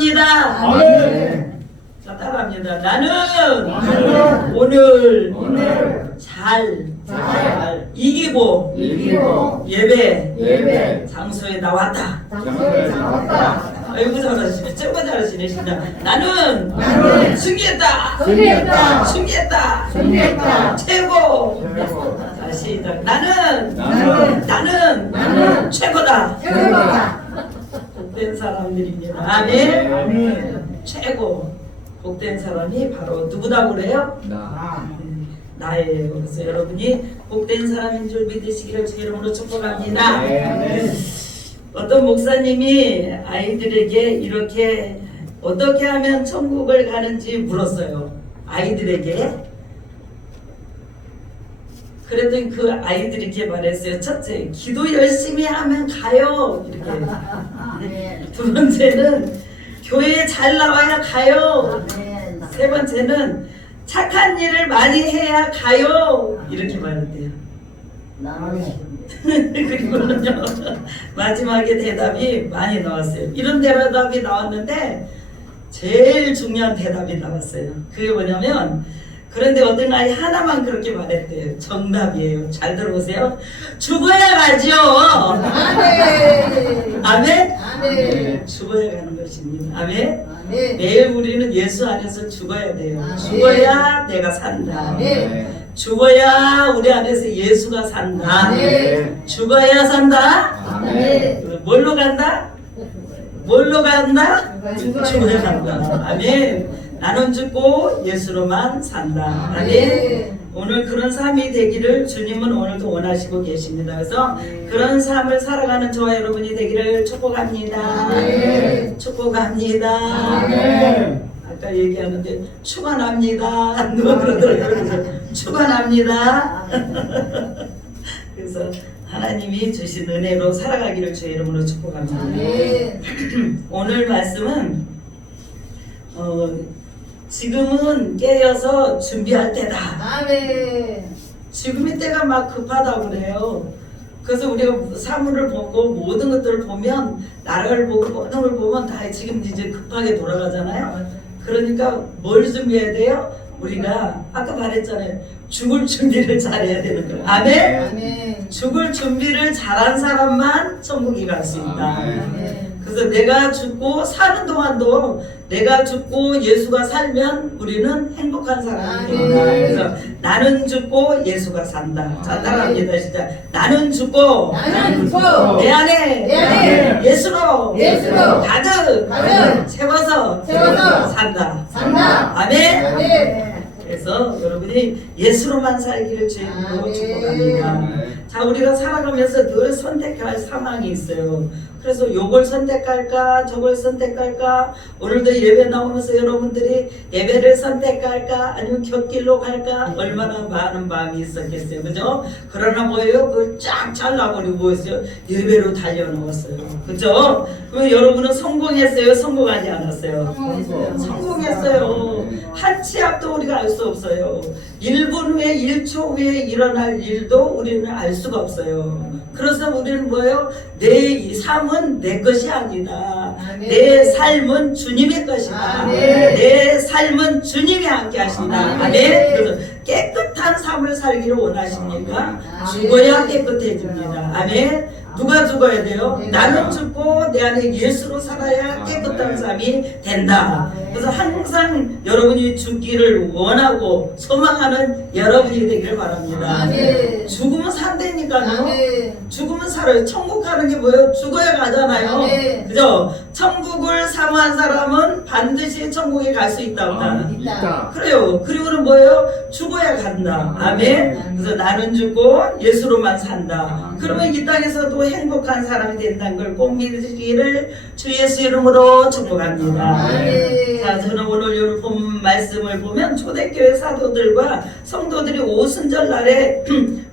축복합니다. 아멘. 자, 따라합니다. 나는 오늘 잘 이기고 예배 장소에 나왔다. 아이고 잘하시네. 정말 잘하시네 진짜. 나는 승리했다. 최고. 자, 시작. 나는 최고다. 복된 사람들입니다. 아멘. 최고. 복된 사람이 바로 누구다고 그래요? 나예요. 그래서 여러분이 복된 사람인 줄 믿으시기를 주 이름으로 축복합니다. 어떤 목사님이 아이들에게 이렇게 어떻게 하면 천국을 가는지 물었어요. 아이들에게. 그랬더니 그 아이들이 이렇게 말했어요. 첫째, 기도 열심히 하면 가요. 이렇게. 두 번째는 교회에 잘 나와야 가요. 세 번째는 착한 일을 많이 해야 가요. 이렇게 말했대요. 그리고는요 마지막에 대답이 많이 나왔어요. 이런 대답이 나왔는데 제일 중요한 대답이 나왔어요. 그게 뭐냐면 그런데 어떤 아이 하나만 그렇게 말했대요. 정답이에요. 잘 들어보세요. 죽어야 가죠. 아멘. 죽어야 가는 것입니다. 아멘. 매일 우리는 예수 안에서 죽어야 돼요. 죽어야 내가 산다. 죽어야 우리 안에서 예수가 산다. 죽어야 산다. 뭘로 간다? 죽어야 간다. 아멘. 나는 죽고 예수로만 산다. 아멘. 오늘 그런 삶이 되기를 주님은 오늘도 원하시고 계십니다. 그래서 그런 삶을 살아가는 저와 여러분이 되기를 축복합니다. 축복합니다. 아까 얘기하는데 축원합니다. 누가 그러더라고요. 축원합니다. 그래서 하나님이 주신 은혜로 살아가기를 주의 이름으로 축복합니다. 오늘 말씀은 지금은 깨어서 준비할 때다. 지금의 때가 막 급하다고 그래요. 그래서 우리가 사물을 보고 모든 것들을 보면 나라를 보고 모든 걸 보면 다 지금 이제 급하게 돌아가잖아요. 그러니까 뭘 준비해야 돼요? 우리가 아까 말했잖아요. 죽을 준비를 잘해야 되는 거예요. 아멘? 죽을 준비를 잘한 사람만 천국에 갈 수 있다. 그래서 내가 죽고 사는 동안도 내가 죽고 예수가 살면 우리는 행복한 사람이 됩니다. 그래서 나는 죽고 예수가 산다. 자, 따라합니다. 진짜. 나는 죽고 내 안에 예수로 가득 채워서 산다. 아멘. 그래서 여러분이 예수로만 살기를 주님으로 축복합니다. 자, 우리가 살아가면서 늘 선택할 상황이 있어요. 그래서 요걸 선택할까 저걸 선택할까, 오늘도 예배 나오면서 여러분들이 예배를 선택할까 아니면 곁길로 갈까 얼마나 많은 마음이 있었겠어요. 그죠? 그러나 뭐예요? 그걸 쫙 잘라버리고 뭐였어요? 예배로 달려놓았어요. 그죠? 그럼 여러분은 성공했어요? 성공하지 않았어요? 성공했어요. 한 치 앞도 우리가 알 수 없어요. 1분 후에 1초 후에 일어날 일도 우리는 알 수가 없어요. 그래서 우리는 뭐예요? 내 삶은 내 것이 아니다. 내 삶은 주님의 것이다. 내 삶은 주님이 함께 하신다. 아멘. 그래서 깨끗한 삶을 살기를 원하십니까? 죽어야 깨끗해집니다. 아멘. 누가 죽어야 돼요? 나는 죽고 내 안에 예수로 살아야 깨끗한 삶이 된다. 그래서 항상 여러분이 죽기를 원하고 소망하는 여러분이 되기를 바랍니다. 죽으면 산다니까요. 죽으면 살아요. 천국 가는 게 뭐예요? 죽어야 가잖아요. 그죠? 천국을 사모한 사람은 반드시 천국에 갈 수 있다. 없다. 그래요. 그리고는 뭐예요? 죽어야 간다. 아멘. 그래서 나는 죽고 예수로만 산다. 그러면 이 땅에서도 행복한 사람이 된다는 걸 꼭 믿으시기를 주 예수 이름으로 축복합니다. 자, 저는 오늘 이 본 말씀을 보면 초대교회 사도들과 성도들이 오순절 날에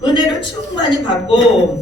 은혜를 충만히 받고,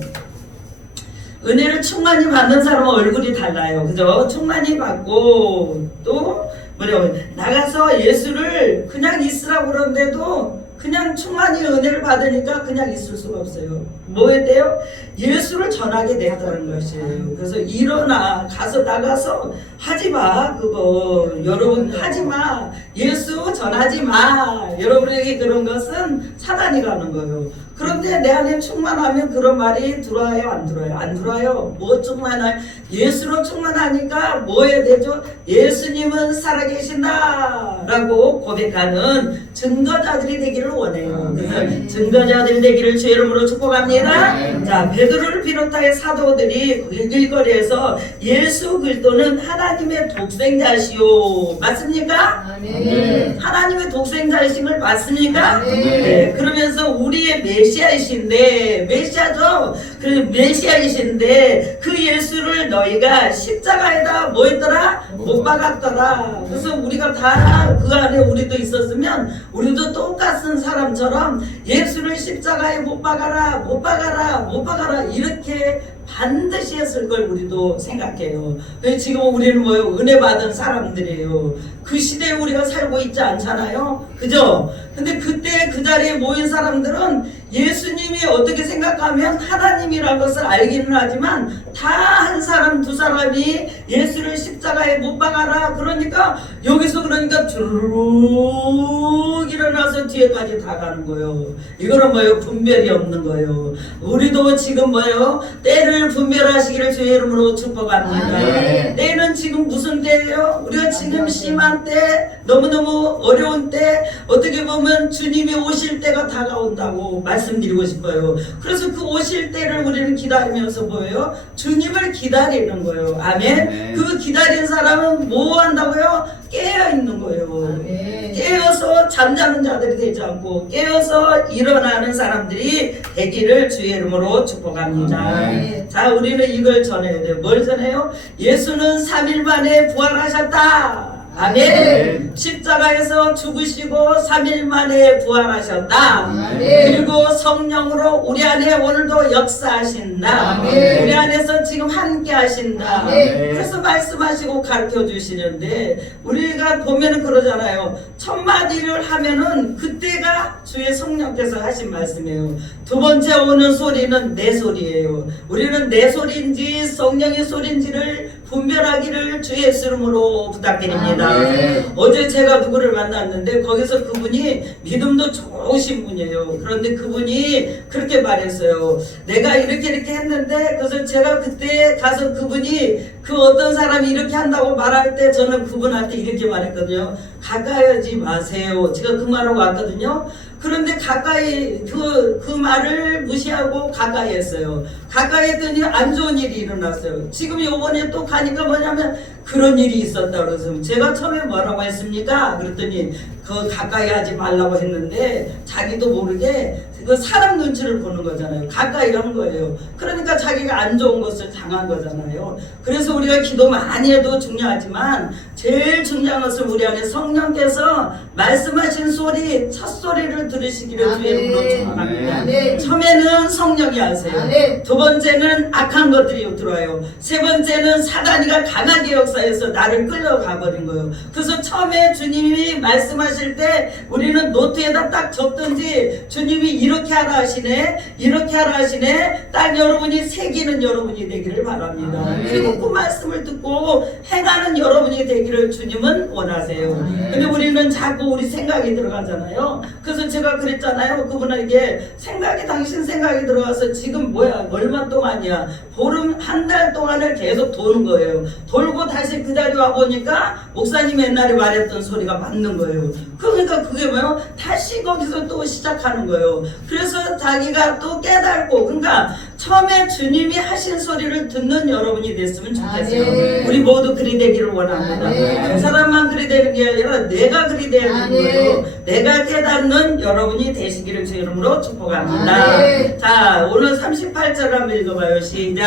은혜를 충만히 받는 사람은 얼굴이 달라요. 그죠? 충만히 받고 또 뭐래요? 나가서 예수를 그냥 있으라고 그러는데도 그냥 충만히 은혜를 받으니까 그냥 있을 수가 없어요. 뭐에 돼요? 예수를 전하게 됐다는 것이에요. 그래서 일어나 가서 나가서 하지마 그거 여러분 하지마 예수 전하지 마 여러분에게 그런 것은 사단이 가는 거예요. 그런데 내 안에 충만하면 그런 말이 들어와요 안 들어와요? 안 들어와요. 뭐 충만할 예수로 충만하니까 뭐에 되죠? 예수님은 살아계신다 라고 고백하는 증거자들이 되기를 원해요. 그래서 증거자들이 되기를 주의 이름으로 축복합니다. 자, 베드로를 비롯하여 사도들이 길거리에서 예수 그리스도는 하나님의 독생자시오 맞습니까? 네. 하나님의 독생자이신 걸 맞습니까? 네. 네. 그러면서 우리의 메시아이신데 메시아죠. 그 메시아이신데 그 예수를 너희가 십자가에다 뭐 했더라? 못 박았더라. 그래서 우리가 다 그 안에 우리도 있었으면 우리도 똑같은 사람처럼 예수를 십자가에 못 박아라 못 박아라 못 박아라 이렇게 반드시 했을 걸 우리도 생각해요. 지금 우리는 뭐예요? 은혜 받은 사람들이에요. 그 시대에 우리가 살고 있지 않잖아요. 그죠? 근데 그때 그 자리에 모인 사람들은 예수님이 어떻게 생각하면 하나님이라는 것을 알기는 하지만 다 한 사람 두 사람이 예수를 십자가에 못 박아라 그러니까 여기서 그러니까 주르륵 일어나서 뒤에까지 다 가는 거예요. 이거는 뭐예요? 분별이 없는 거예요. 우리도 지금 뭐예요? 때를 분별하시기를 주의 이름으로 축복합니다. 때는 지금 무슨 때예요? 우리가 지금 심한 때, 너무너무 어려운 때, 어떻게 보면 주님이 오실 때가 다가온다고 말씀드리고 싶어요. 그래서 그 오실 때를 우리는 기다리면서 뭐예요? 주님을 기다리는 거예요. 아멘. 그 기다린 사람은 뭐 한다고요? 깨어 있는 거예요. 깨어서 잠자는 자들이 되지 않고 깨어서 일어나는 사람들이 되기를 주의 이름으로 축복합니다. 자, 우리는 이걸 전해야 돼요. 뭘 전해요? 예수는 3일 만에 부활하셨다. 아멘. 십자가에서 죽으시고 3일 만에 부활하셨다. 그리고 성령으로 우리 안에 오늘도 역사하신다. 우리 안에서 지금 함께 하신다. 그래서 말씀하시고 가르쳐 주시는데 우리가 보면은 그러잖아요. 첫 마디를 하면은 그때가 주의 성령께서 하신 말씀이에요. 두 번째 오는 소리는 내 소리예요. 우리는 내 소리인지 성령의 소리인지를 분별하기를 주의 예수 이름으로 부탁드립니다. 어제 제가 누구를 만났는데 거기서 그분이 믿음도 좋으신 분이에요. 그런데 그분이 그렇게 말했어요. 내가 이렇게 했는데 그래서 제가 그때 가서 그분이 그 어떤 사람이 이렇게 한다고 말할 때 저는 그분한테 이렇게 말했거든요. 가까이 하지 마세요. 제가 그 말하고 왔거든요. 그런데 가까이 그 말을 무시하고 가까이 했어요. 가까이 했더니 안 좋은 일이 일어났어요. 지금 요번에 또 가니까 뭐냐면 그런 일이 있었다 그래서 제가 처음에 뭐라고 했습니까? 그랬더니 그 가까이 하지 말라고 했는데 자기도 모르게 그 사람 눈치를 보는 거잖아요. 가까이 한 거예요. 그러니까 자기가 안 좋은 것을 당한 거잖아요. 그래서 우리가 기도 많이 해도 중요하지만 제일 중요한 것은 우리 안에 성령께서 말씀하신 소리, 첫 소리를 들으시기를 주의 이름으로 축원합니다. 처음에는 성령이 하세요. 두 번째는 악한 것들이 들어와요. 세 번째는 사단이가 강하게 역사해서 나를 끌려가 버린 거예요. 그래서 처음에 주님이 말씀하실 때 우리는 노트에다 딱 적든지 주님이 이렇게 하라 하시네, 이렇게 하라 하시네, 딱 여러분이 새기는 여러분이 되기를 바랍니다. 그리고 그 말씀을 듣고 행하는 여러분이 되기를 주님은 원하세요. 근데 우리는 자꾸 우리 생각이 들어가잖아요. 그래서 제가 그랬잖아요. 그분에게 생각이 당신 생각이 들어가서 지금 뭐야 얼마 동안이야 보름 한 달 동안을 계속 도는 거예요. 돌고 다시 그 자리 와 보니까 목사님 옛날에 말했던 소리가 맞는 거예요. 그러니까 그게 뭐예요? 다시 거기서 또 시작하는 거예요. 그래서 자기가 또 깨닫고 그러니까 처음에 주님이 하신 소리를 듣는 여러분이 됐으면 좋겠어요. 우리 모두 그리 되기를 원합니다. 한 사람만 그리 되는 게 아니라 내가 그리 되는 거예요. 내가 깨닫는 여러분이 되시기를 주 이름으로 축복합니다. 자, 오늘 38절 한번 읽어봐요. 시작.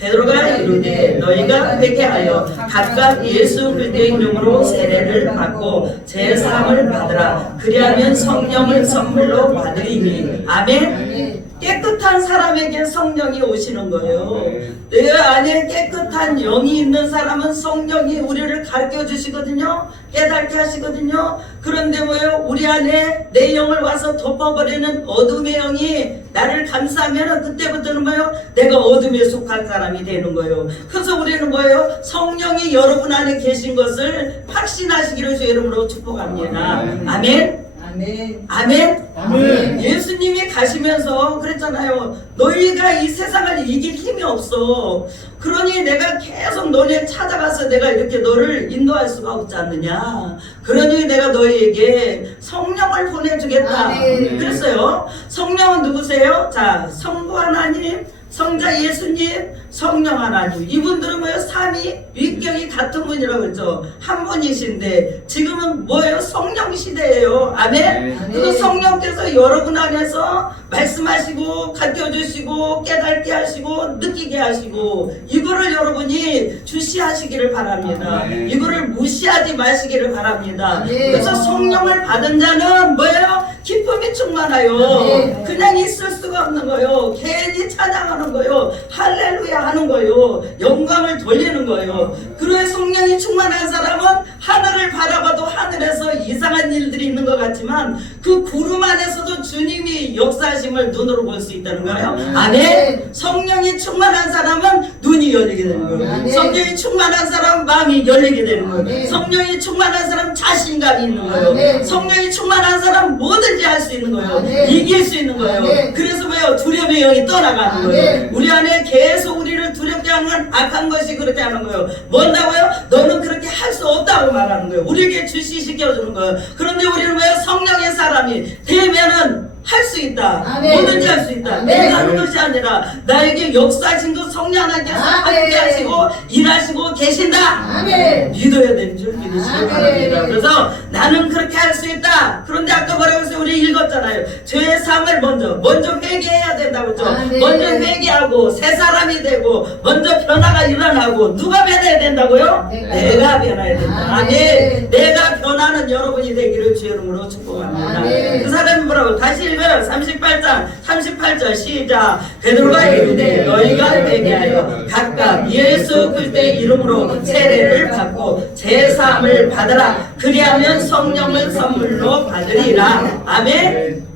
베드로가 이르되 너희가 회개하여 각각 예수 그리스도의 이름으로 세례를 받고 제사함을 받으라. 그리하면 성령을 선물로 받으리니. 아멘. 깨끗한 사람에게 성령이 오시는 거예요. 내 안에 깨끗한 영이 있는 사람은 성령이 우리를 가르쳐 주시거든요. 깨닫게 하시거든요. 그런데 뭐예요? 우리 안에 내 영을 와서 덮어버리는 어둠의 영이 나를 감싸면 그때부터는 뭐예요? 내가 어둠에 속한 사람이 되는 거예요. 그래서 우리는 뭐예요? 성령이 여러분 안에 계신 것을 확신하시기를 주 이름으로 축복합니다. 아멘. 아멘. 아멘. 아멘. 예수님이 가시면서 그랬잖아요. 너희가 이 세상을 이길 힘이 없어. 그러니 내가 계속 너네 찾아가서 내가 이렇게 너를 인도할 수가 없지 않느냐. 그러니 내가 너희에게 성령을 보내주겠다. 아멘. 그랬어요. 성령은 누구세요? 자, 성부 하나님, 성자 예수님, 성령 하나님. 이분들은 뭐예요? 삼위 위격이 같은 분이라고 그랬죠. 한 분이신데 지금은 뭐예요? 성령 시대예요. 아멘. 그 성령께서 여러분 안에서 말씀하시고 가르쳐주시고 깨닫게 하시고 느끼게 하시고 이거를 여러분이 주시하시기를 바랍니다. 이거를 무시하지 마시기를 바랍니다. 그래서 성령을 받은 자는 뭐예요? 기쁨이 충만하여 그냥 있을 수가 없는 거예요. 괜히 찬양하는 거예요. 할렐루야 하는 거예요. 영광을 돌리는 거예요. 그래 성령이 충만한 사람은 하늘을 바라봐도 하늘에서 이상한 일들이 있는 것 같지만 그 구름 안에서도 주님이 역사하심을 눈으로 볼 수 있다는 거예요. 아멘. 성령이 충만한 사람은 눈이 열리게 되는 거예요. 성령이 충만한 사람은 마음이 열리게 되는 거예요. 성령이 충만한 사람은 자신감이 있는 거예요. 성령이 충만한 사람은 뭐든지 할 수 있는 거예요. 이길 수 있는 거예요. 그래서 뭐예요? 두려움의 영이 떠나가는 거예요. 우리 안에 계속 우리를 두렵게 하는 악한 것이 그렇게 하는 거예요. 뭔다고요? 너는 그렇게 할 수 없다고 말하는 거예요. 우리에게 주시시켜주는 거예요. 그런데 우리는 왜 성령의 사람이 되면은 할 수 있다. 아멘. 뭐든지 할 수 있다. 내가 하는 것이 아니라 나에게 역사하신 그 성령 하나님께서 함께 하시고 일하시고 계신다. 아멘. 믿어야 되는 줄 믿으시기 아멘. 바랍니다. 그래서 나는 그렇게 할 수 있다. 그런데 아까 뭐라고 했어요? 우리 읽었잖아요. 죄의 삶을 먼저 회개해야 된다고 했죠. 아멘. 먼저 회개하고 새 사람이 되고 먼저 변화가 일어나고 누가 변해야 된다고요? 내가 변해야 된다. 아멘. 내가 변하는 여러분이 되기를 주의 이름으로 축복합니다. 아멘. 그 사람이 뭐라고 다시 읽어요. 38장 38절 시작. 베드로가 이르되 너희가 회개하여 각각 예수 그리스도의 이름으로 세례를 받고 제사함을 받으라. 그리하면 성령을 선물로 받으리라. 아멘.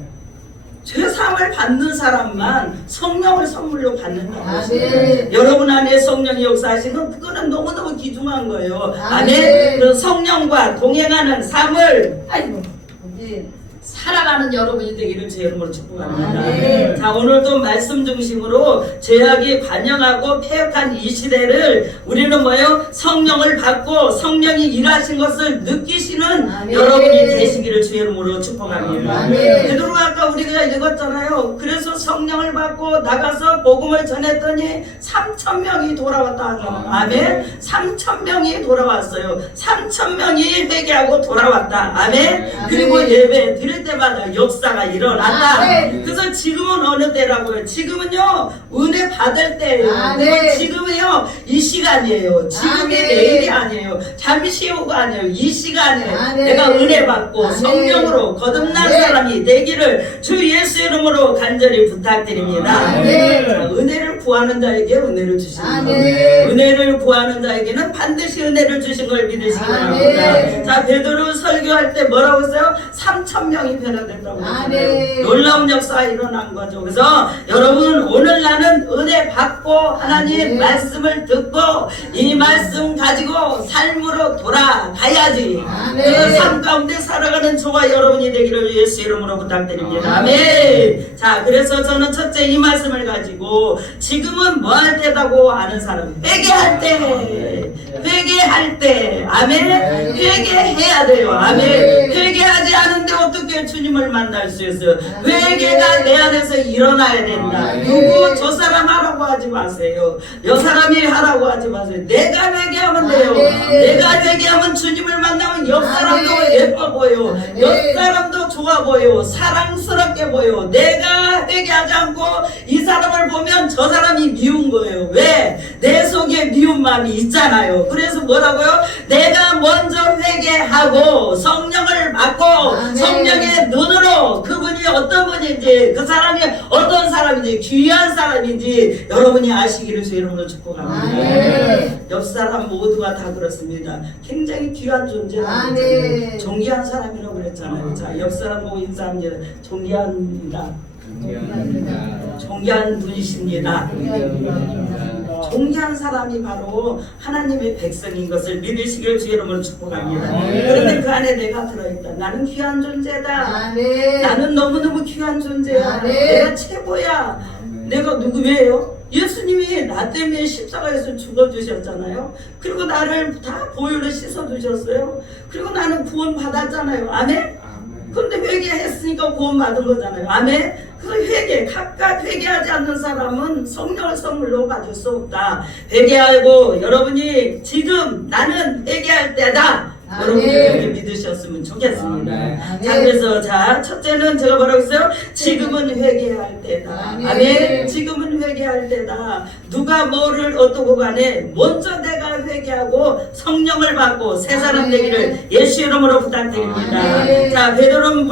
죄사함을 받는 사람만 성령을 선물로 받는다고 하시네요. 여러분 안에 성령이 역사하시는 그거는 너무너무 귀중한 거예요. 아멘. 그 성령과 동행하는 삶을 살아가는 여러분이 되기를 제 이름으로 축복합니다. 자, 오늘도 말씀 중심으로 죄악이 관영하고 폐역한 이 시대를 우리는 뭐예요? 성령을 받고 성령이 일하신 것을 느끼시는 여러분이 되시기를 주의 이름으로 축복합니다. 베드로가 아까 우리가 읽었잖아요. 그래서 성령을 받고 나가서 복음을 전했더니 3,000명이 돌아왔다 하죠. 아멘. 3,000명이 돌아왔어요. 3,000명이 회개하고 돌아왔다. 아멘. 그리고 예배 드릴 때마다 역사가 일어났다. 그래서 지금은 어느 때라고요? 지금은요 은혜 받을 때예요. 지금은요 이 시간이에요. 지금이 내일이 아니에요. 잠시 후가 아니에요. 이 시간에 내가 은혜 받고 성령으로 거듭난 사람이 되기를 주 예수 이름으로 간절히 부탁드립니다. 자, 은혜를 구하는 자에게 은혜를 주시는 거예요. 은혜를 구하는 자에게는 반드시 은혜를 주신 걸 믿으시기 바랍니다. 자, 베드로 설교할 때 뭐라고 했어요? 3,000명이 변화됐다고 했잖아요. 놀라운 역사가 일어난 거죠. 그래서 여러분 오늘 나는 은혜 받고 하나님 말씀을 듣고 이 말씀 가지고 삶으로 돌아가야지. 그 삶 가운데 살아가는 저와 여러분이 되기를 예수 이름으로 부탁드립니다. 아멘. 자, 그래서 저는 첫째 이 말씀을 가지고 지금은 뭐 할 때다고 아는 사람, 회개할 때 아멘. 회개해야 돼요. 아멘. 회개하지 않은데 어떻게 주님을 만날 수 있어요? 회개가 내 안에서 일어나야 된다. 누구 저 사람 하라고 하지 마세요. 여 사람이 하라고 하지 마세요. 내가 회개하면 돼요. 내가 회개하면 주님을 만나면 옆 사람도 예뻐 보여. 옆 사람도 좋아 보여. 사랑스럽게 보여. 내가 회개하지 않고 이 사람을 보면 저 사람이 미운 거예요. 왜? 내 속에 미운 마음이 있잖아요. 그래서 뭐라고요? 내가 먼저 회개 회개하고 성령을 받고 아멘. 성령의 눈으로 그분이 어떤 분인지 그 사람이 어떤 사람인지 귀한 사람인지 여러분이 아시기를 주 이름으로 축복합니다. 아멘. 옆 사람 모두가 다 그렇습니다. 굉장히 귀한 존재라고 아멘. 그랬잖아요. 존귀한 사람이라고 그랬잖아요. 자, 옆 사람 보고 인사합니다. 존귀합니다. 존귀한 분이십니다. 존귀한 사람이 바로 하나님의 백성인 것을 믿으시길 주 이름으로 축복합니다. 그런데 그 안에 내가 들어있다. 나는 귀한 존재다. 아멘. 나는 너무너무 귀한 존재야. 아멘. 내가 최고야. 내가 누구예요? 예수님이 나 때문에 십자가에서 죽어주셨잖아요. 그리고 나를 다 보혈로 씻어주셨어요. 그리고 나는 구원 받았잖아요. 아멘? 그런데 회개했으니까 구원 받은 거잖아요. 아멘? 그래서 각각 회개하지 않는 사람은 성령을 선물로 받을 수 없다. 회개하고 여러분이 지금 나는 회개할 때다. 여러분이 그렇게 믿으셨으면 좋겠습니다. 자, 그래서 자, 첫째는 제가 뭐라고 했어요? 지금은 회개할 때다. 아멘. 지금은 회개할 때다. 누가 뭐를 어떻고 간에 먼저 내가 회개하고 성령을 받고 새 사람 되기를 예수 이름으로 부탁드립니다. 자, 베드로는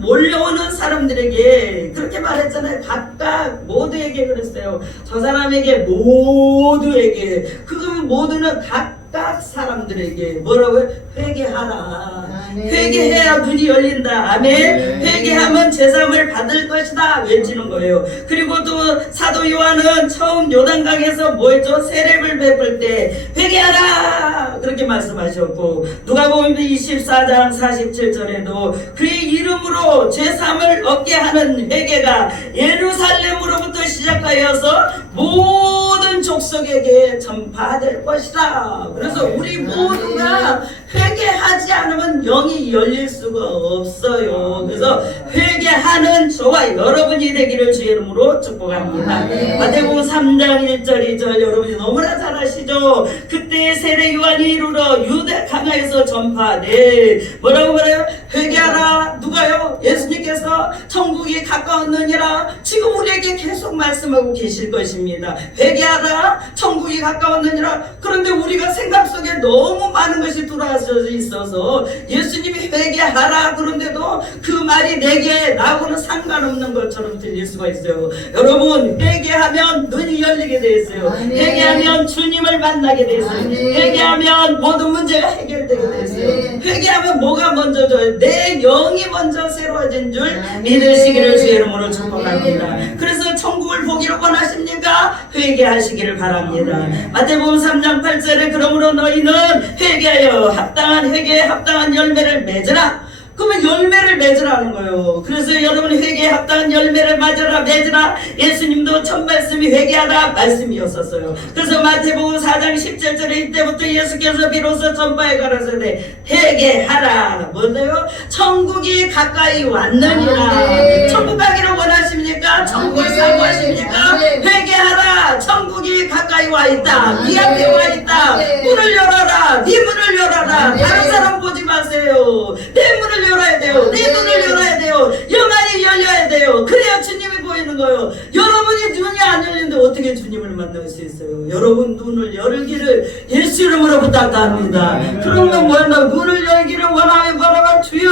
몰려오는 사람들에게 그렇게 말했잖아요. 각각 모두에게 그랬어요. 저 사람에게 모두에게. 그러면 모두는 각각 사람들에게 뭐라고요? 회개하라. 회개해야 눈이 열린다. 아멘. 회개하면 제사함을 받을 것이다 외치는 거예요. 그리고 또 사도 요한은 처음 요단강에서 뭐 했죠? 세례를 베풀 때 회개하라 그렇게 말씀하셨고, 누가복음 24장 47절에도 그의 이름으로 제사함을 얻게 하는 회개가 예루살렘으로부터 시작하여서 모든 족속에게 전파될 것이다. 그래서 우리 모두가 회개하지 않으면 영이 열릴 수가 없어요. 그래서 회개하는 저와 여러분이 되기를 주의 이름으로 축복합니다. 마태복음 3장 1절 2절 여러분이 너무나 잘 아시죠? 그때 세례 요한이 이르러 유대 강야에서 전파하되 뭐라고 말해요? 회개하라. 누가요? 예수님께서 천국이 가까웠느니라. 지금 우리에게 계속 말씀하고 계실 것입니다. 회개하라. 천국이 가까웠느니라. 그런데 우리가 생각 속에 너무 많은 것이 들어와서 있어서 예수님이 회개하라 그런데도 그 말이 내게 나하고는 상관없는 것처럼 들릴 수가 있어요. 여러분, 회개하면 눈이 열리게 돼 있어요. 회개하면 주님을 만나게 돼 있어요. 회개하면 모든 문제가 해결되게 돼 있어요. 회개하면 뭐가 먼저 져요? 내 영이 먼저 새로워진 줄 믿으시기를 주의 이름으로 축복합니다. 그래서 천국을 보기를 원하십니까? 회개하시기를 바랍니다. 마태복음 3장 8절에 그러므로 너희는 회개하여 합당한 회개에 합당한 열매를 맺으라. 그러면 열매를 맺으라는 거예요. 그래서 여러분 회개에 합당한 열매를 맺으라. 예수님도 첫 말씀이 회개하라 말씀이었었어요. 그래서 마태복음 4장 17절에 이때부터 예수께서 비로소 전파에 가라사대 회개하라. 뭐래요? 천국이 가까이 왔느니라. 천국 가기를 원하십니까? 천국을 사모하십니까? 회개하라. 천국이 가까이 와 있다. 네 앞에 와 있다. 문을 열어라. 네 문을 열어라. 다른 사람 보지 마세요. 내 문을 열어야 돼요. 내 눈을 열어야 돼요. 영안이 열려야 돼요. 그래야 주님이 보이는 거예요. 여러분이 눈이 안 열리는데 어떻게 주님을 만날 수 있어요? 여러분 눈을 열기를 예수 이름으로 부탁합니다. 그러면 뭐한다고? 눈을 열기를 원하면 바라봐. 주여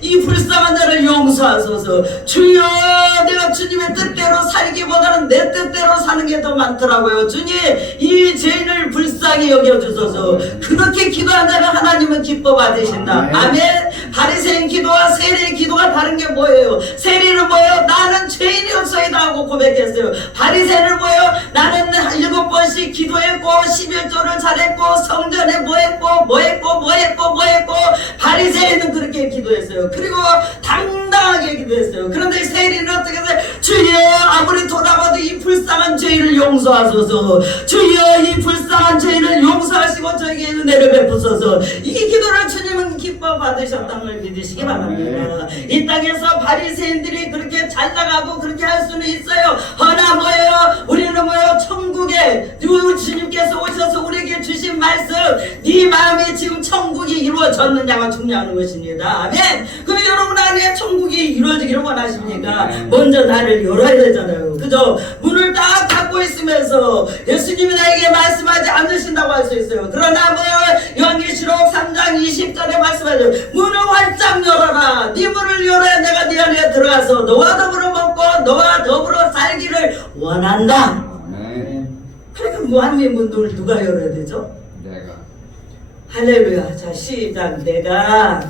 이 불쌍한 자를 용서하소서. 주여 내가 주님의 뜻대로 살기보다는 내 뜻대로 사는 게 더 많더라고요. 주님 이 죄인을 불쌍히 여겨주소서. 그렇게 기도한 자는 하나님은 기뻐 받으신다. 아멘. 바리새인 기도와 세리의 기도가 다른 게 뭐예요? 세리는 뭐예요? 나는 죄인이었어이다 하고 고백했어요. 바리새인은 뭐예요? 나는 7번씩 기도했고 11조를 잘했고 성전에 뭐했고 바리새인은 그렇게 기도했어요. 그리고 당당하게 기도했어요. 그런데 세리는 어떻게 했어요? 주여 아무리 돌아봐도 이 불쌍한 죄인을 용서하소서. 주여 이 불쌍한 죄인을 용서하시고 저에게 은혜를 베푸소서. 이 기도를 주님은 기뻐 받으셨다는 걸 믿으시기 바랍니다. 이 땅에서 바리새인들이 그렇게 잘 나가고 그렇게 할 수는 있어요. 허나 뭐예요? 우리는 뭐예요? 천국에 주님께서 오셔서 우리에게 주신 말씀, 네 마음에 지금 천국이 이루어졌느냐가 중요한 것입니다. 아멘. 그럼 여러분 여러분 안에 천국이 이루어지기를 원하십니까? 먼저 나를 열어야 되잖아요. 그죠? 문을 딱 닫고 있으면서 예수님이 나에게 말씀하지 않으신다고 할 수 있어요. 그러나 뭐 요한계시록 3장 20절에 말씀하죠. 문을 활짝 열어라. 네 문을 열어야 내가 네 안에 들어가서 너와 더불어 먹고 너와 더불어 살기를 원한다. 그러니까 무한의 문을 누가 열어야 되죠? 내가. 할렐루야. 자, 시작. 내가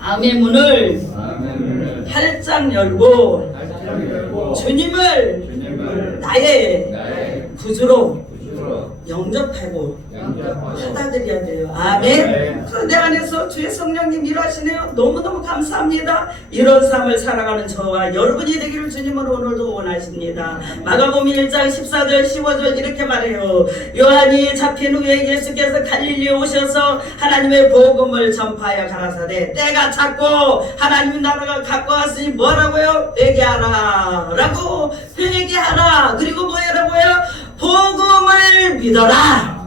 마음의 문을 활짝 열고 주님을 나의 구주로 영접하고 받아들여야 돼요. 아멘. 그런데 안에서 주의 성령님 일하시네요. 너무너무 감사합니다. 이런 삶을 살아가는 저와 여러분이 되기를 주님은 오늘도 원하십니다. 마가복음 1장 14절 15절 이렇게 말해요. 요한이 잡힌 후에 예수께서 갈릴리에 오셔서 하나님의 복음을 전파하여 가라사대 때가 찼고 하나님 나라가 가까웠으니 뭐라고요? 회개하라 라고 회개하라. 그리고 뭐라고요? 복음을 믿어라.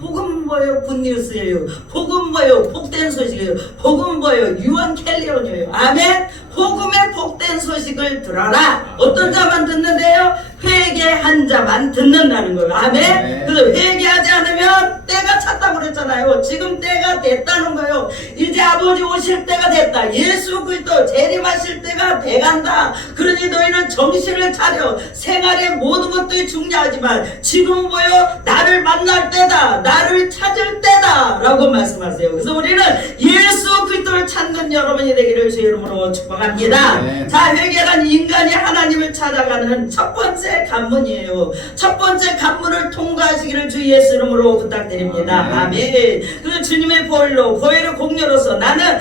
복음 뭐예요? 굿뉴스예요. 복음 뭐예요? 복된 소식이에요. 복음 뭐예요? 유한 캘리온이에요. 아멘. 복음의 복된 소식을 들어라. 어떤 자만 듣는데요? 회개한 자만 듣는다는 거예요. 아멘. 그래서 회개하지 않으면 때가 찼다고 그랬잖아요. 지금 때가 됐다는 거예요. 이제 아버지 오실 때가 됐다. 예수 그리스도 재림하실 때가 돼간다. 그러니 너희는 정신을 차려. 생활의 모든 것들이 중요하지만 지금 뭐요? 나를 만날 때다. 나를 찾을 때다 라고 말씀하세요. 그래서 우리는 예수 그리스도를 찾는 여러분이 되기를 주의 이름으로 축복합니다. 자, 회개란 인간이 하나님을 찾아가는 첫 번째 관문이에요. 첫 번째 관문을 통과하시기를 주 예수 이름으로 부탁드립니다. 아멘. 그리고 주님의 보혈로 공로로서 나는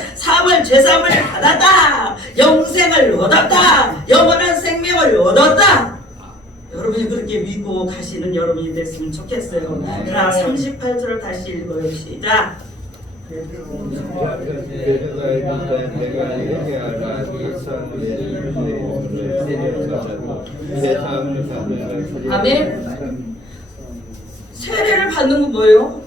죄사함을 받았다. 영생을 얻었다. 영원한 생명을 얻었다. 여러분이 그렇게 믿고 가시는 여러분이 됐으면 좋겠어요. 자, 38절을 다시 읽어요. 시작. 아멘. 세례를 받는 건 뭐예요?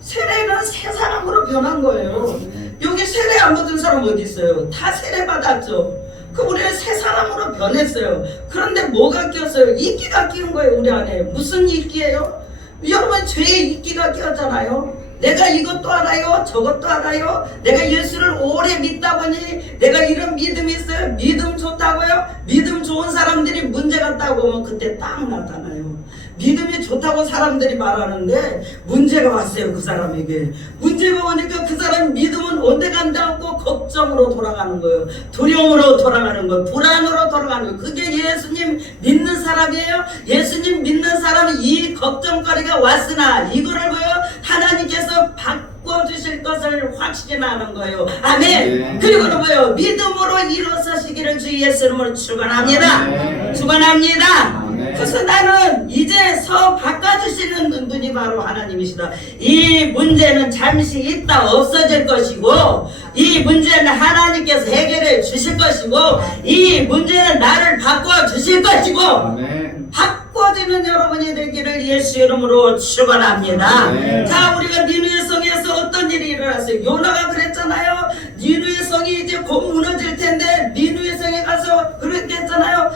세례는 새 사람으로 변한 거예요. 여기 세례 안 받은 사람 어디 있어요? 다 세례 받았죠. 그 우리는 새 사람으로 변했어요. 그런데 뭐가 끼었어요? 이끼가 끼는 거예요. 우리 안에. 무슨 이끼예요? 여러분 죄의 이끼가 끼었잖아요. 내가 이것도 알아요. 저것도 알아요. 내가 예수를 오래 믿다 보니 내가 이런 믿음이 있어요. 믿음 좋다고요? 믿음 좋은 사람들이 문제가 있다고 하면 그때 딱 나타나요. 믿음이 좋다고 사람들이 말하는데 문제가 왔어요. 그 사람에게. 문제가 오니까 그 사람 믿음은 온데 간데 않고 걱정으로 돌아가는 거예요. 두려움으로 돌아가는 거예요. 불안으로 돌아가는 거예요. 그게 예수님 믿는 사람이에요. 예수님 믿는 사람은 이 걱정거리가 왔으나 이거를 보여 하나님께서 바꿔주실 것을 확신하는 거예요. 아멘. 그리고는 뭐예요? 믿음으로 일어서시기를 주 예수 이름으로 축원합니다. 축원합니다. 그래서 나는 이제서 바꿔주시는 분이 바로 하나님이시다. 이 문제는 잠시 있다 없어질 것이고 이 문제는 하나님께서 해결해 주실 것이고 이 문제는 나를 바꿔주실 것이고 바꿔지는 여러분이 되기를 예수 이름으로 축원합니다. 자, 우리가 니느웨 성에서 어떤 일이 일어났어요? 요나가 그랬잖아요. 니느웨 성이 이제 곧 무너질 텐데 니느웨 성에 가서 그렇게 했잖아요.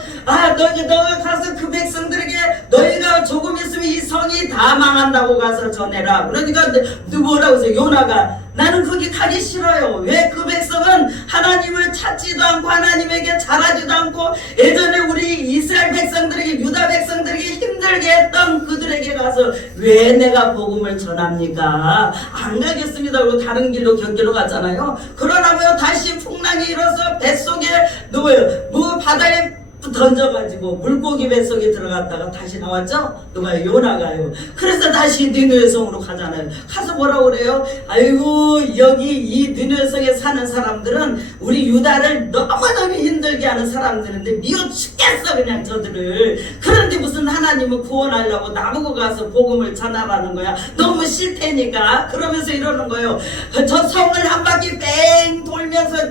너가 가서 그 백성들에게 너희가 조금 있으면 이 성이 다 망한다고 가서 전해라. 그러니까 뭐라고 해서 요나가 나는 거기 가기 싫어요. 왜? 그 백성은 하나님을 찾지도 않고 하나님에게 잘하지도 않고 예전에 우리 이스라엘 백성들에게 유다 백성들에게 힘들게 했던 그들에게 가서 왜 내가 복음을 전합니까? 안 가겠습니다. 그리고 다른 길로 경기로 갔잖아요. 그러나 뭐 다시 풍랑이 일어서 뱃속에 누구예요? 바다에 던져가지고 물고기 뱃속에 들어갔다가 다시 나왔죠? 누가요? 요나가요. 그래서 다시 니느웨 성으로 가잖아요. 가서 뭐라고 그래요? 아이고 여기 이 니느웨 성에 사는 사람들은 우리 유다를 너무너무 힘들게 하는 사람들인데 미워 죽겠어 그냥 저들을. 그런데 무슨 하나님을 구원하려고 나보고 가서 복음을 전하라는 거야. 너무 싫다니까. 그러면서 이러는 거예요. 저 성을 한 바퀴 뺑 돌면서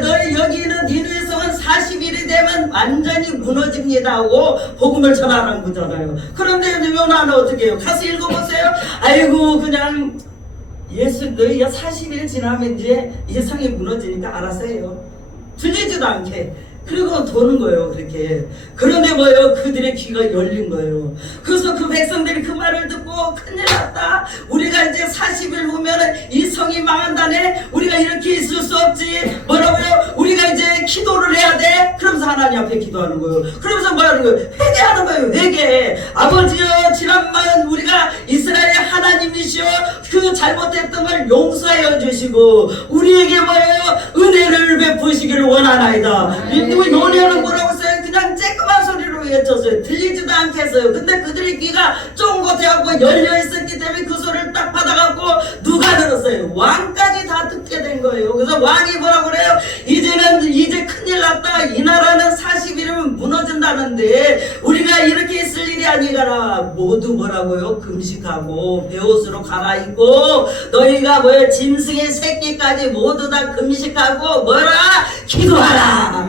너희 여기는 니느웨 성은 40일이 되면 완전히 무너집니다 하고 복음을 전하는 거잖아요. 그런데 요나는 어떻게 해요? 가서 읽어보세요. 아이고 그냥 예수 너희가 40일 지나면 이제 예상이 무너지니까 알아서 해요. 들리지도 않게. 그리고 도는 거예요, 그렇게. 그런데 뭐예요? 그들의 귀가 열린 거예요. 그래서 그 백성들이 그 말을 듣고 큰일 났다. 우리가 이제 40일 후면은 이 성이 망한다네. 우리가 이렇게 있을 수 없지. 뭐라고요? 우리가 이제 기도를 해야 돼. 그러면서 하나님 앞에 기도하는 거예요. 그러면서 뭐 하는 거예요? 회개하는 거예요, 회개. 아버지여, 지난번 우리가 이스라엘 하나님이시여, 그 잘못했던 걸 용서하여 주시고, 우리에게 뭐예요? 은혜를 베푸시기를 원하나이다. 요리하는 뭐라고 써요? 그냥 쬐끄만 소리로 외쳤어요. 들리지도 않겠어요. 근데 그들의 귀가 쫑긋해갖고 열려있었기 때문에 그 소리를 딱 받아갖고 누가 들었어요? 왕까지 다 듣게 된 거예요. 그래서 왕이 뭐라고 그래요? 이제 큰일 났다. 이 나라는 40일이면 무너진다는데 우리가 이렇게 있을 일이 아니가라. 모두 뭐라고요? 금식하고 베옷으로 갈아입고 너희가 뭐야? 짐승의 새끼까지 모두 다 금식하고 뭐라? 기도하라.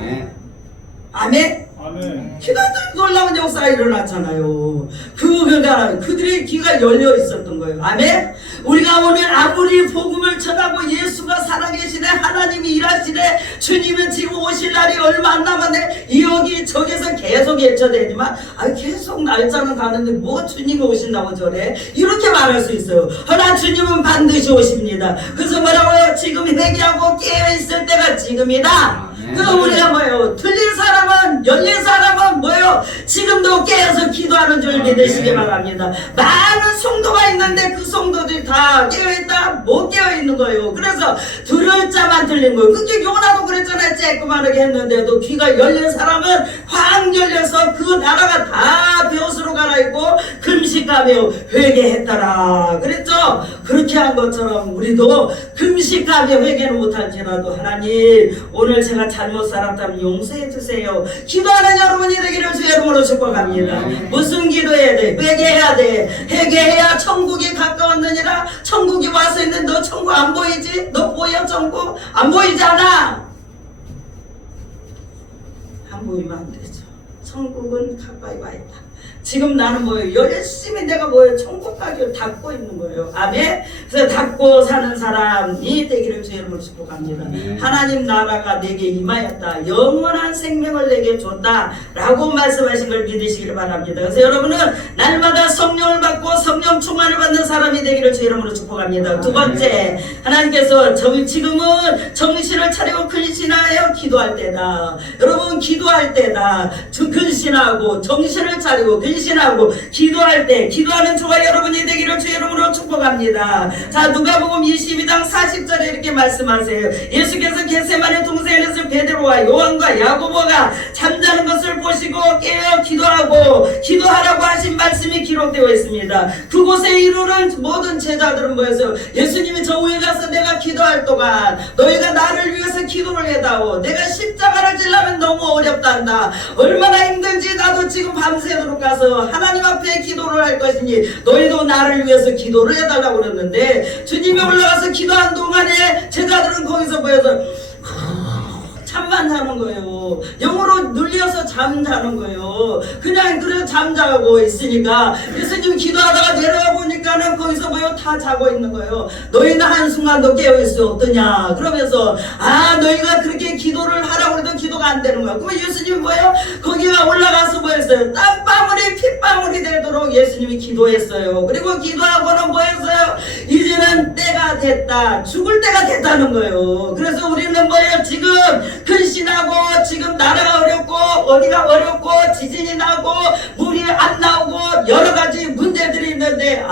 아멘? 아멘. 기도했더니 놀라운 역사가 일어났잖아요. 그들의 귀가 열려 있었던 거예요. 아멘? 우리가 오늘 아무리 복음을 전하고 예수가 살아계시네, 하나님이 일하시네, 주님은 지금 오실 날이 얼마 안 남았네, 여기저기서 계속 외쳐대지만 계속 날짜는 가는데 뭐 주님이 오신다고 저래? 이렇게 말할 수 있어요. 그러나 주님은 반드시 오십니다. 그래서 뭐라고요? 지금 회개하고 깨어있을 때가 지금이다. 그럼 우리가 뭐예요? 들린 사람은, 열린 사람은 뭐예요? 지금도 깨어서 기도하는 줄 믿으시기 바랍니다. 많은 성도가 있는데 그 성도들이 다 깨어있다? 못 깨어있는 거예요. 그래서 들을 자만 들린 거예요. 그게 요나도 그랬잖아요. 쬐끄만하게 했는데도 귀가 열린 사람은 확 열려서 그 나라가 다 벼슬로 갈아입고 금식하며 회개했더라. 그랬죠? 그렇게 한 것처럼 우리도 금식하며 회개는 못할지라도 하나님, 오늘 제가 잘못 살았다면 용서해 주세요. 기도하는 여러분이 되기를 주의 이름으로 축복합니다. 무슨 기도해야 돼? 회개해야 돼. 회개해야 천국이 가까웠느니라. 천국이 와서 있는데 너 천국 안 보이지? 너 보여 천국? 안 보이잖아. 안 보이면 안 되죠. 천국은 가까이 와 있다. 지금 나는 뭐예요? 열심히 내가 뭐예요? 천국 가기를 닫고 있는 거예요. 아멘? 그래서 닫고 사는 사람이 되기를 주의 이름으로 축복합니다. 하나님 나라가 내게 임하였다. 영원한 생명을 내게 줬다. 라고 말씀하신 걸 믿으시기를 바랍니다. 그래서 여러분은 날마다 성령을 받고 성령 충만을 받는 사람이 되기를 주의 이름으로 축복합니다. 두 번째, 하나님께서 지금은 정신을 차리고 근신하여 기도할 때다. 여러분, 기도할 때다. 근신하고 정신을 차리고 근신하고 기도할 때, 기도하는 저와 여러분이 되기를 주의 이름으로 축복합니다. 자, 누가복음 22장 40절에 이렇게 말씀하세요. 예수께서 겟세마네 동산에서 베드로와 요한과 야고보가 잠자는 것을 보시고 깨어 기도하라고 하신 말씀이 기록되어 있습니다. 그곳에 이르는 모든 제자들은 뭐였어요? 예수님이 저 위에 가서 내가 기도할 동안 너희가 나를 위해서 기도를 해다오. 내가 십자가를 지려면 너무 어렵단다. 얼마나 힘든지 나도 지금 밤새도록 가서 하나님 앞에 기도를 할 것이니 너희도 나를 위해서 기도를 해달라고 그랬는데, 주님이 올라가서 기도한 동안에 제자들은 거기서 보여서 잠만 자는 거예요. 영으로 눌려서 잠자는 거예요. 그냥 그래 잠자고 있으니까 예수님 기도하다가 내려와 보니까는 거기서 뭐요? 다 자고 있는 거예요. 너희는 한순간도 깨어있을 수 없더냐 그러면서 너희가 그렇게 기도를 하라고 해도 기도가 안 되는 거야. 그러면 예수님이 뭐예요? 거기가 올라가서 뭐 했어요? 땀방울이 핏방울이 되도록 예수님이 기도했어요. 그리고 기도하고는 뭐 했어요? 이제는 때가 됐다. 죽을 때가 됐다는 거예요. 그래서 우리는 뭐예요? 지금 근신하고 지금 나라가 어렵고 어디가 어렵고 지진이 나고 물이 안 나오고 여러 가지 문제들이 있는데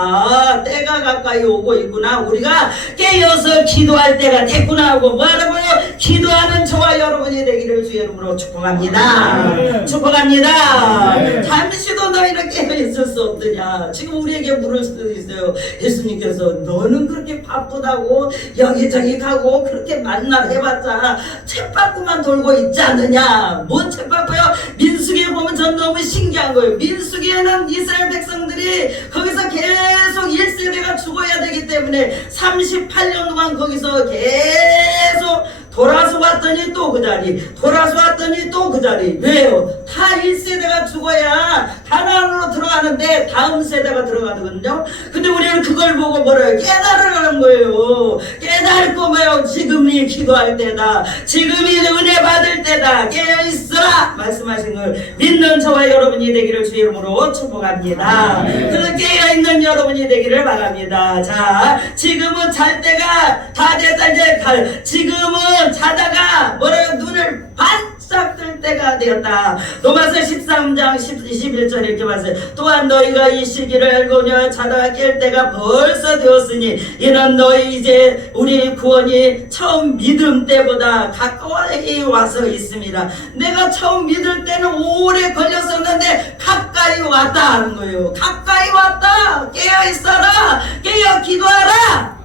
때가 가까이 오고 있구나. 우리가 깨어서 기도할 때가 됐구나 하고 뭐라고요? 기도하는 저와 여러분이 되기를 주의 이름으로 축복합니다. 축복합니다. 잠시도 너희는 깨어있을 수 없느냐. 지금 우리에게 물을 수도 있어요. 예수님께서 너는 그렇게 바쁘다고 여기저기 가고 그렇게 만날 해봤자 쳇바퀴만 돌고 있지 않느냐. 뭔 쳇바퀴요? 민수기에 보면 전 너무 신기한 거예요. 민수기에는 이스라엘 백성들이 거기서 계속 1세대가 죽어야 되기 때문에 38년 동안 거기서 계속 돌아서 왔더니 또 그 자리, 돌아서 왔더니 또 그 자리. 왜요? 다 1세대가 죽어야 가나안으로 들어가는데 다음 세대가 들어가거든요. 근데 우리는 이제 그걸 보고 뭐래요? 깨달으라는 거예요. 깨닫고 뭐요? 지금이 기도할 때다. 지금이 은혜 받을 때다. 깨어있어라 말씀하신 걸 믿는 저와 여러분이 되기를 주의 이름으로 축복합니다. 그래서 깨어있는 여러분이 되기를 바랍니다. 자, 지금은 잘 때가 다 됐다. 이제 지금은 자다가 뭐래요? 눈을 반짝 뜰 때가 되었다. 로마서 13장 11절 이렇게 말해요. 또한 너희가 이 시기를 알고냐 자다가 깰 때가 벌써 되었으니 이는 너희 이제 우리 구원이 처음 믿음 때보다 가까이 와서 있습니다. 내가 처음 믿을 때는 오래 걸렸었는데 가까이 왔다 하는 거예요. 가까이 왔다. 깨어 있어라. 깨어 기도하라.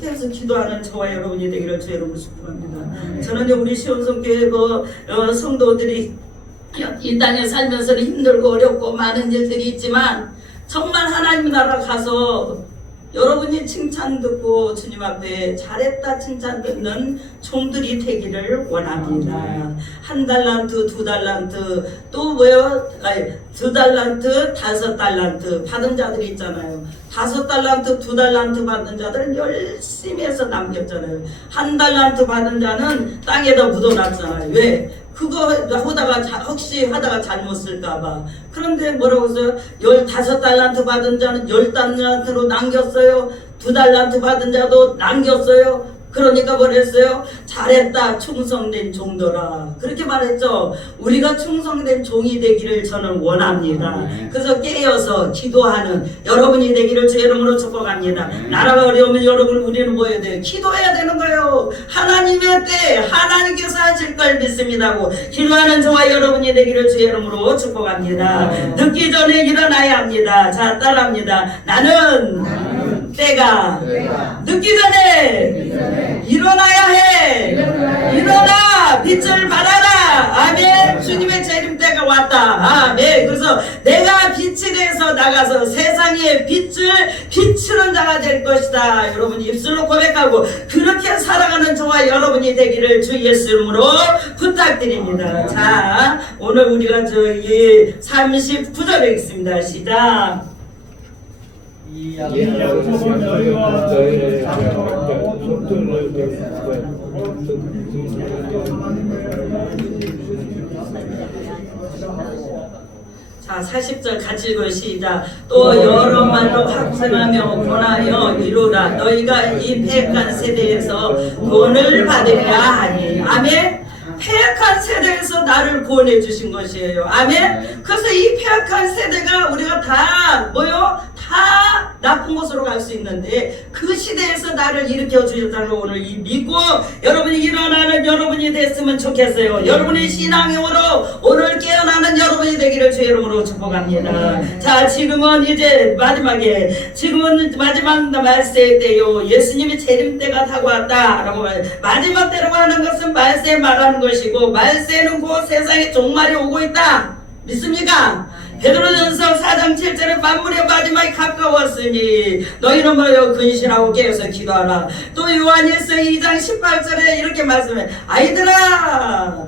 그래서 기도하는 저와 여러분이 되기를 주의 이름으로 축복합니다. 저는 우리 시온성교회 성도들이 이 땅에 살면서는 힘들고 어렵고 많은 일들이 있지만 정말 하나님 나라 가서 여러분이 칭찬 듣고 주님 앞에 잘했다 칭찬 듣는 종들이 되기를 원합니다. 1달란트, 2달란트, 또 뭐요? 2달란트, 5달란트 받은 자들이 있잖아요. 5달란트, 2달란트 받은 자들은 열심히 해서 남겼잖아요. 1달란트 받은 자는 땅에다 묻어놨잖아요. 왜? 그거 하다가 혹시 하다가 잘못 쓸까봐. 그런데 뭐라고 써요? 15달란트 받은 자는 10달란트로 남겼어요. 2달란트 받은 자도 남겼어요. 그러니까 뭐랬어요? 잘했다 충성된 종들아. 그렇게 말했죠. 우리가 충성된 종이 되기를 저는 원합니다. 그래서 깨어서 기도하는 여러분이 되기를 주의 이름으로 축복합니다. 나라가 어려우면 여러분 우리는 뭐 해야 돼요? 기도해야 되는 거예요. 하나님의 때 하나님께서 하실 걸 믿습니다고 기도하는 저와 여러분이 되기를 주의 이름으로 축복합니다. 늦기 전에 일어나야 합니다. 자, 따라합니다. 나는 때가 늦기 전에 일어나야 해. 일어나 빛을 발하라. 아멘. 주님의 재림 때가 왔다. 아멘. 그래서 내가 빛이 돼서 나가서 세상에 빛을 비추는 자가 될 것이다. 여러분이 입술로 고백하고 그렇게 살아가는 저와 여러분이 되기를 주 예수 이름으로 부탁드립니다. 자, 오늘 우리가 저기 39절에 있습니다. 시작. 이 약속은 너희와 너희를 자, 40절 같이 읽어요. 시작. 또 여러 말로 확증하며 권하여 이루라. 너희가 이 패역한 세대에서 구원을 받으리라 하니. 아멘. 패역한 세대에서 나를 구원해 주신 것이에요. 아멘. 그래서 이 패역한 세대가 우리가 다 뭐요? 다 나쁜 곳으로 갈 수 있는데 그 시대에서 나를 일으켜 주셨다는 걸 오늘 믿고 여러분이 일어나는 여러분이 됐으면 좋겠어요. 여러분의 신앙으로 오늘 깨어나는 여러분이 되기를 주의 이름으로 축복합니다. 자, 지금은 이제 지금은 마지막 말세 때요. 예수님이 재림 때가 다가왔다라고 마지막 때라고 하는 것은 말세 말하는 것이고 말세는 곧 세상에 종말이 오고 있다. 믿습니까? 베드로전서 4장 7절에 만물의 마지막이 가까웠으니 너희는 뭐요? 근신하고 깨어서 기도하라. 또 요한일서 2장 18절에 이렇게 말씀해. 아이들아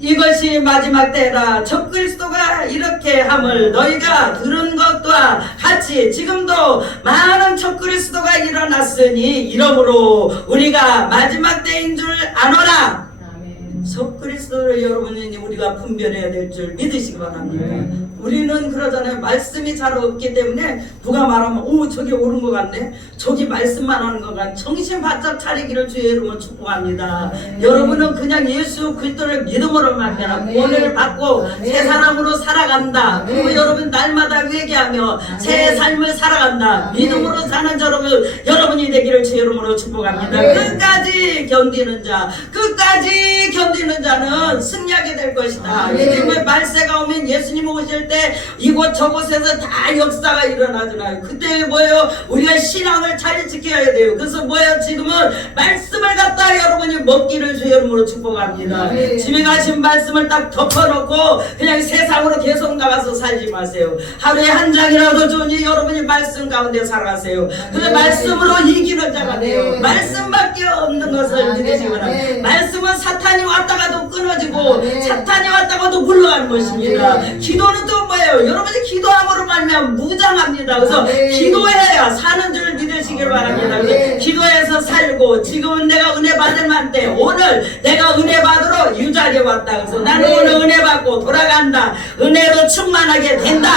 이것이 마지막 때라. 적그리스도가 이렇게 함을 너희가 들은 것과 같이 지금도 많은 적그리스도가 일어났으니 이러므로 우리가 마지막 때인 줄 아노라. 적그리스도를 여러분이 우리가 분별해야 될 줄 믿으시기 바랍니다. 우리는 그러잖아요. 말씀이 잘 없기 때문에 누가 말하면 오 저기 옳은 것 같네. 저기 말씀만 하는 것 같네. 정신 바짝 차리기를 주의 이름으로 축복합니다. 여러분은 그냥 예수 그리스도를 믿음으로 말미암아 구원을 받고 새 사람으로 살아간다. 그리고 여러분 날마다 회개하며 새 삶을 살아간다. 믿음으로 사는 여러분이 되기를 주의 이름으로 축복합니다. 끝까지 견디는 자, 끝까지 견디는 자는 승리하게 될 것이다. 예수님의 말세가 오면 예수님 오실 때 이곳 저곳에서 다 역사가 일어나잖아요. 그때 뭐예요? 우리가 신앙을 잘 지켜야 돼요. 그래서 뭐예요? 지금은 말씀을 갖다 여러분이 먹기를 주의 이름으로 축복합니다. 집에 가신 말씀을 딱 덮어놓고 그냥 세상으로 계속 나가서 살지 마세요. 하루에 한 장이라도 좋으니 여러분이 말씀 가운데 살아가세요. 근데 말씀으로 이기는 자가 돼요. 말씀밖에 없는 것을 믿으시기 바랍니다. 말씀은 사탄이 왔다가도 끊어지고 사탄이 왔다가도 물러가는 것입니다. 기도는 또 뭐예요? 여러분이 기도함으로 말미암아 무장합니다. 그래서 기도해야 사는 받고 지금은 내가 은혜 받을 만때 오늘 내가 은혜 받으러 이 자리에 왔다. 그래서 나는 오늘 은혜 받고 돌아간다. 은혜로 충만하게 된다.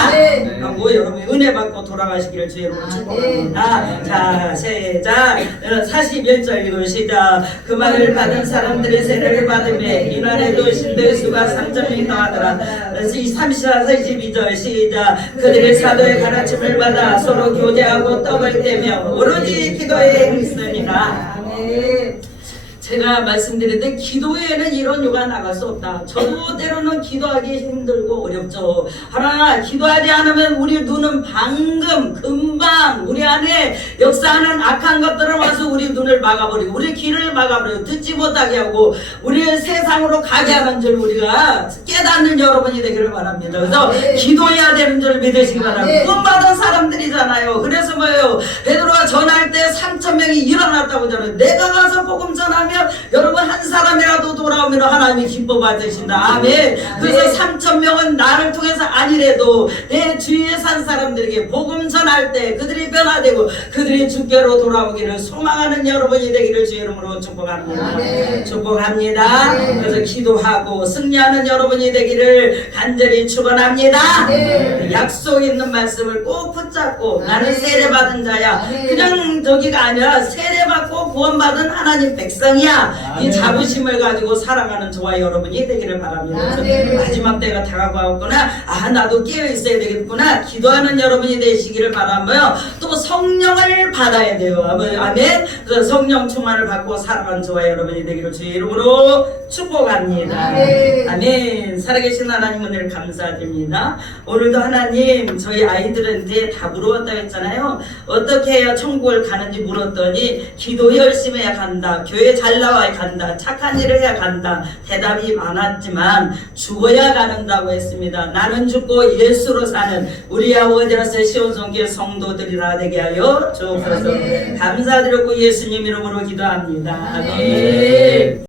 하고 여러분이 은혜 받고 돌아가시기를 주의 이름으로 축복합니다. 자, 시작. 41절 읽으시다. 그 말을 받은 사람들이 세례를 받으며 이날에도 신도의 수가 3,000명이 더하더라. 34, 42절 시작. 그들의 사도의 가르침을 받아 서로 교제하고 떡을 떼며 오로지 기도에 힘쓰니라. 제가 말씀드렸는데 기도에는 이런 요가 나갈 수 없다. 저도 때로는 기도하기 힘들고 어렵죠. 하나 기도하지 않으면 우리 눈은 방금 금방 우리 안에 역사하는 악한 것들을 와서 우리 눈을 막아버리고 우리 귀를 막아버리고 듣지 못하게 하고 우리를 세상으로 가게 하는 줄 우리가 깨닫는 여러분이 되기를 바랍니다. 그래서 기도해야 되는 줄 믿으시기 바랍니다. 구원받은 사람들이잖아요. 그래서 뭐예요? 베드로가 전할 때 3,000명이 일어났다고 하잖아요. 내가 가서 복음 전하면 여러분 한 사람이라도 돌아오면 하나님이 기뻐 받으신다. 아멘. 그래서 3,000명은 나를 통해서 아니래도 내 주위에 산 사람들에게 복음 전할 때 그들이 변화되고 그들이 주께로 돌아오기를 소망하는 여러분이 되기를 주의 이름으로 축복합니다. 축복합니다. 그래서 기도하고 승리하는 여러분이 되기를 간절히 축원합니다. 약속 있는 말씀을 꼭 붙잡고 나는 세례받은 자야. 그냥 저기가 아니라 세례받고 구원받은 하나님 백성이야. 이 자부심을 가지고 살아가는 저와 여러분이 되기를 바랍니다. 마지막 때가 다가왔구나. 아 나도 깨어 있어야 되겠구나. 기도하는 여러분이 되시기를 바라고요. 또 성령을 받아야 돼요. 아멘. 그래서 성령 충만을 받고 살아가는 저와 여러분이 되기를 주의 이름으로 축복합니다. 아멘. 살아계신 하나님 은혜를 감사드립니다. 오늘도 하나님 저희 아이들한테 다 물어봤다고 했잖아요. 어떻게 해야 천국을 가는지 물었더니 기도 열심히 해야 간다. 교회 잘 나와야 간다. 착한 일을 해야 간다. 대답이 많았지만 죽어야 가는다고 했습니다. 나는 죽고 예수로 사는 우리 아버지로서 시온성교회 성도들이라 되게 하여 주옵소서. 감사드렸고 예수님 이름으로 기도합니다. 아멘.